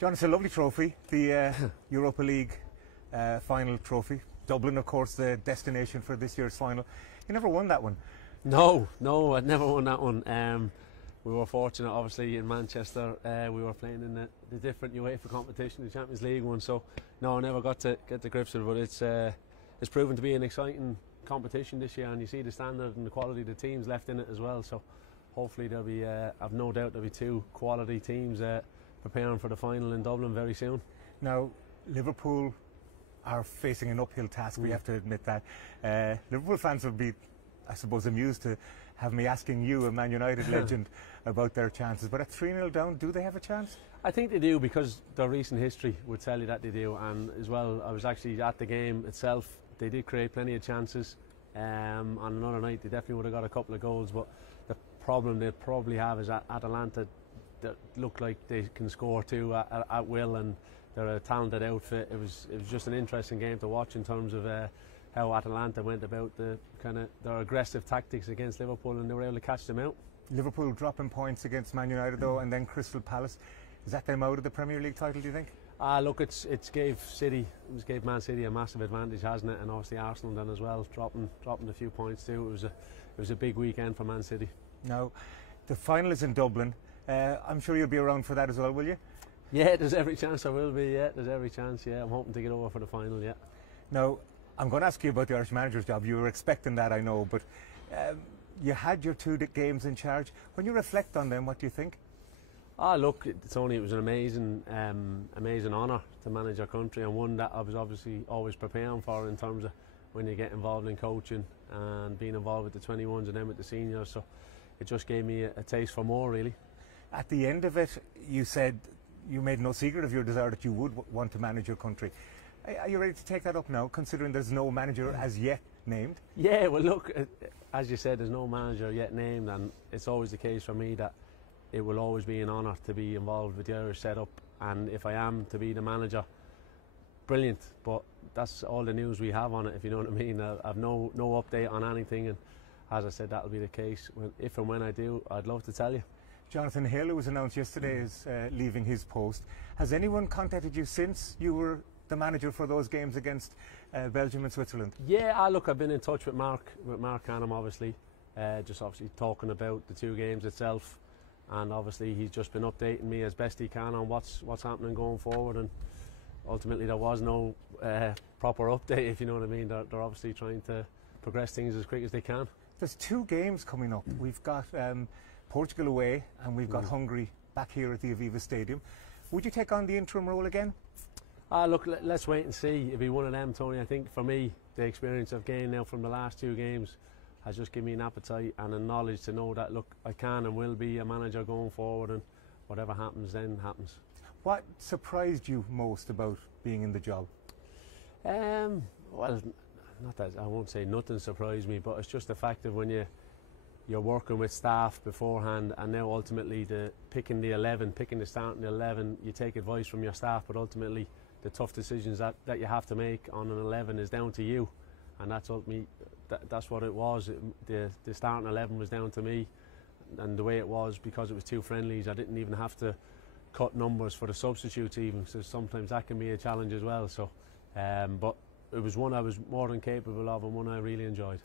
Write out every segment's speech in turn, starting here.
John, it's a lovely trophy, the Europa League final trophy. Dublin, of course, the destination for this year's final. You never won that one. No, I'd never won that one. We were fortunate, obviously, in Manchester. We were playing in the different UEFA competition, the Champions League one. So, no, I never got to get the grips with it. But it's proven to be an exciting competition this year, and you see the standard and the quality of the teams left in it as well. So, hopefully, there'll be. I've no doubt there'll be two quality teams preparing for the final in Dublin very soon. Now, Liverpool are facing an uphill task. We have to admit that. Liverpool fans would be, I suppose, amused to have me asking you, a Man United legend, about their chances. But at 3-0 down, do they have a chance? I think they do, because their recent history would tell you that they do. And as well, I was actually at the game itself. They did create plenty of chances. On another night, they definitely would have got a couple of goals. But the problem they probably have is that Atalanta that look like they can score too at will, and they're a talented outfit. It was just an interesting game to watch in terms of how Atalanta went about their aggressive tactics against Liverpool, and they were able to catch them out. Liverpool dropping points against Man United though, and then Crystal Palace. Is that them out of the Premier League title, do you think? Look, it's gave Man City a massive advantage, hasn't it? And obviously Arsenal then as well, dropping a few points too. It was a big weekend for Man City. Now, the final is in Dublin. I'm sure you'll be around for that as well, will you? Yeah, there's every chance I will be. Yeah, there's every chance. Yeah, I'm hoping to get over for the final. Yeah. Now, I'm going to ask you about the Irish manager's job. You were expecting that, I know, but you had your two games in charge. When you reflect on them, what do you think? Look, Tony, it was an amazing honour to manage our country, and one that I was obviously always preparing for in terms of when you get involved in coaching and being involved with the 21s and then with the seniors. So it just gave me a taste for more, really. At the end of it, you said you made no secret of your desire that you would want to manage your country. Are you ready to take that up now, considering there's no manager as yet named? Yeah, well, look, as you said, there's no manager yet named, and it's always the case for me that it will always be an honour to be involved with the Irish setup, and if I am to be the manager, brilliant. But that's all the news we have on it, if you know what I mean. I've no update on anything, and as I said, that'll be the case. If and when I do, I'd love to tell you. Jonathan Hill, who was announced yesterday, is leaving his post. Has anyone contacted you since you were the manager for those games against Belgium and Switzerland? Yeah, look, I've been in touch with Mark Canham, obviously, just obviously talking about the two games itself, and obviously he's just been updating me as best he can on what's happening going forward, and ultimately there was no proper update, if you know what I mean. They're obviously trying to progress things as quick as they can. There's two games coming up. We've got Portugal away, and we've got Hungary back here at the Aviva Stadium. Would you take on the interim role again? Look, let's wait and see. It'll be one of them, Tony. I think for me, the experience I've gained now from the last two games has just given me an appetite and a knowledge to know that, look, I can and will be a manager going forward, and whatever happens then happens. What surprised you most about being in the job? Well, not that, I won't say nothing surprised me, but it's just the fact that when you're working with staff beforehand, and now ultimately picking the starting 11, you take advice from your staff, but ultimately the tough decisions that you have to make on an 11 is down to you, and that's ultimately that's what it was. The starting 11 was down to me, and the way it was, because it was two friendlies, I didn't even have to cut numbers for the substitutes even, so sometimes that can be a challenge as well. So, but it was one I was more than capable of, and one I really enjoyed.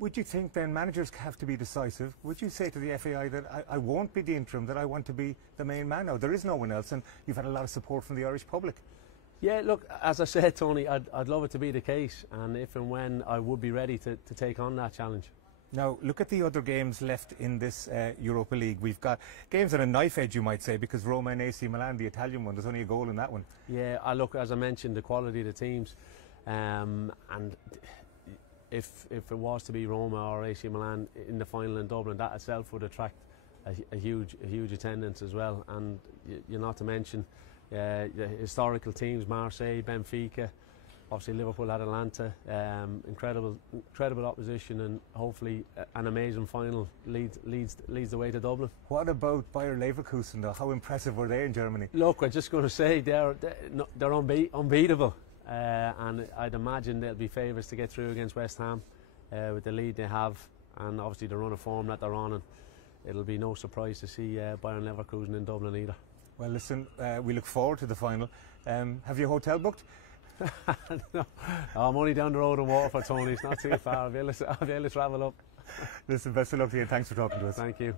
Would you think then managers have to be decisive? Would you say to the FAI that I won't be the interim, that I want to be the main man now? There is no one else, and you've had a lot of support from the Irish public. Yeah, look, as I said, Tony, I'd love it to be the case, and if and when I would be ready to take on that challenge. Now, look at the other games left in this Europa League. We've got games on a knife edge, you might say, because Roma and AC Milan, the Italian one, there's only a goal in that one. Yeah, look, as I mentioned, the quality of the teams, and if it was to be Roma or AC Milan in the final in Dublin, that itself would attract a huge attendance as well. And you're not to mention the historical teams, Marseille, Benfica, obviously Liverpool, Atalanta, incredible opposition, and hopefully an amazing final leads the way to Dublin. What about Bayer Leverkusen though? How impressive were they in Germany? Look, I'm just going to say they're unbeatable. And I'd imagine they'll be favourites to get through against West Ham with the lead they have, and obviously the run of form that they're on, and it'll be no surprise to see Bayern Leverkusen in Dublin either. Well, listen, we look forward to the final. Have you a hotel booked? No, I'm only down the road in Waterford, Tony. It's not too far. I'll be able to travel up. Listen, best of luck to you and thanks for talking to us. Thank you.